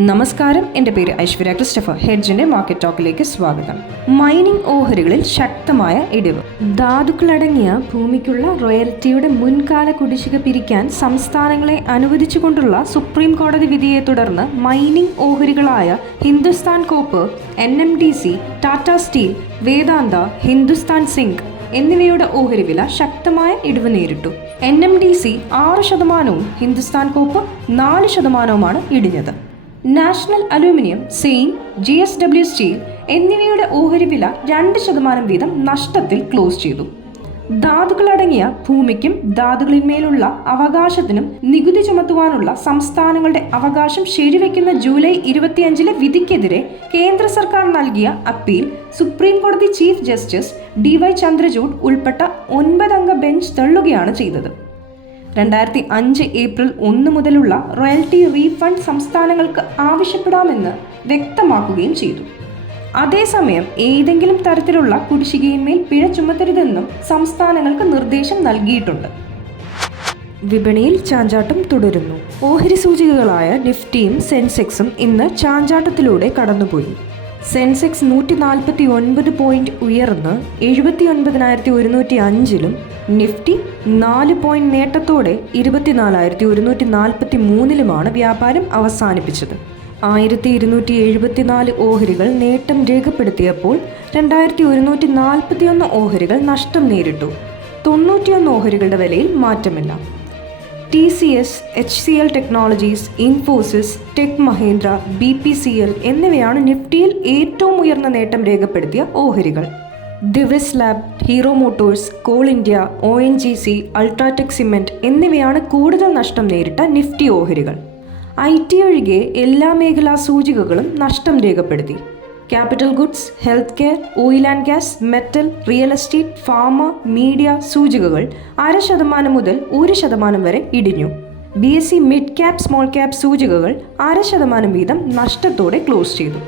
നമസ്കാരം. എന്റെ പേര് ഐശ്വര്യ ക്രിസ്റ്റഫർ. ഹെഡ്ജിന്റെ മാർക്കറ്റ് ടോക്കിലേക്ക് സ്വാഗതം. മൈനിങ് ഓഹരികളിൽ ശക്തമായ ഇടിവ്. ധാതുക്കളടങ്ങിയ ഭൂമിക്കുള്ള റോയൽറ്റിയുടെ മുൻകാല കുടിശ്ശിക പിരിക്കാൻ സംസ്ഥാനങ്ങളെ അനുവദിച്ചുകൊണ്ടുള്ള സുപ്രീം കോടതി വിധിയെ തുടർന്ന് mining ഓഹരികളായ Hindustan copper N M D C Tata steel Vedanta Hindustan zinc എന്നിവയുടെ ഓഹരി വില ശക്തമായ ഇടിവ് നേരിട്ടു. എൻ എം ഡി സി ആറ് ശതമാനവും ഹിന്ദുസ്ഥാൻ കോപ്പ് നാല് ശതമാനവുമാണ് ഇടിഞ്ഞത്. നാഷണൽ അലൂമിനിയം സെയിം ജി എസ് ഡബ്ല്യു സ്റ്റീൽ എന്നിവയുടെ ഓഹരി വില രണ്ട് ശതമാനം വീതം നഷ്ടത്തിൽ ക്ലോസ് ചെയ്തു. ധാതുക്കളടങ്ങിയ ഭൂമിക്കും ധാതുക്കളിന്മേലുള്ള അവകാശത്തിനും നികുതി ചുമത്തുവാനുള്ള സംസ്ഥാനങ്ങളുടെ അവകാശം ശരിവെക്കുന്ന ജൂലൈ ഇരുപത്തിയഞ്ചിലെ വിധിക്കെതിരെ കേന്ദ്ര സർക്കാർ നൽകിയ അപ്പീൽ സുപ്രീം കോടതി chief justice D Y Chandrachud ഉൾപ്പെട്ട ഒൻപതംഗ ബെഞ്ച് തള്ളുകയാണ് ചെയ്തത്. രണ്ടായിരത്തി അഞ്ച് ഏപ്രിൽ ഒന്ന് മുതലുള്ള റോയൽറ്റി റീഫണ്ട് സംസ്ഥാനങ്ങൾക്ക് ആവശ്യപ്പെടാമെന്ന് വ്യക്തമാക്കുകയും ചെയ്തു. അതേസമയം ഏതെങ്കിലും തരത്തിലുള്ള കുടിശ്ശികയിന്മേൽ പിഴ ചുമത്തരുതെന്നും സംസ്ഥാനങ്ങൾക്ക് നിർദ്ദേശം നൽകിയിട്ടുണ്ട്. വിപണിയിൽ ചാഞ്ചാട്ടം തുടരുന്നു. ഓഹരി സൂചികകളായ നിഫ്റ്റിയും സെൻസെക്സും ഇന്ന് ചാഞ്ചാട്ടത്തിലൂടെ കടന്നുപോയി. സെൻസെക്സ് നൂറ്റി നാൽപ്പത്തി ഒൻപത് പോയിന്റ് ഉയർന്ന് എഴുപത്തി ഒൻപതിനായിരത്തി ഒരുന്നൂറ്റി അഞ്ചിലും നിഫ്റ്റി നാല് പോയിന്റ് നേട്ടത്തോടെ ഇരുപത്തിനാലായിരത്തി ഒരുന്നൂറ്റി നാൽപ്പത്തി മൂന്നിലുമാണ് വ്യാപാരം അവസാനിപ്പിച്ചത്. ആയിരത്തി ഇരുന്നൂറ്റി എഴുപത്തിനാല് ഓഹരികൾ നേട്ടം രേഖപ്പെടുത്തിയപ്പോൾ രണ്ടായിരത്തി ഒരുന്നൂറ്റി നാൽപ്പത്തിയൊന്ന് ഓഹരികൾ നഷ്ടം നേരിട്ടു. തൊണ്ണൂറ്റിയൊന്ന് ഓഹരികളുടെ വിലയിൽ മാറ്റമില്ല. T C S H C L technologies Infosys tech Mahindra B P C L എന്നിവയാണ് നിഫ്റ്റിയിൽ ഏറ്റവും ഉയർന്ന നേട്ടം രേഖപ്പെടുത്തിയ ഓഹരികൾ. Divi's lab Hero Motors Coal India O N G C UltraTech cement എന്നിവയാണ് കൂടുതൽ നഷ്ടം നേരിട്ട നിഫ്റ്റി ഓഹരികൾ. ഐ ടി ഒഴികെ എല്ലാ മേഖലാ സൂചികകളും നഷ്ടം രേഖപ്പെടുത്തി. Capital goods health care oil and gas metal real estate pharma media സൂചികകൾ അര ശതമാനം മുതൽ ഒരു ശതമാനം വരെ ഇടിഞ്ഞു. B S C mid cap small cap സൂചികകൾ അര ശതമാനം വീതം നഷ്ടത്തോടെ ക്ലോസ് ചെയ്തു.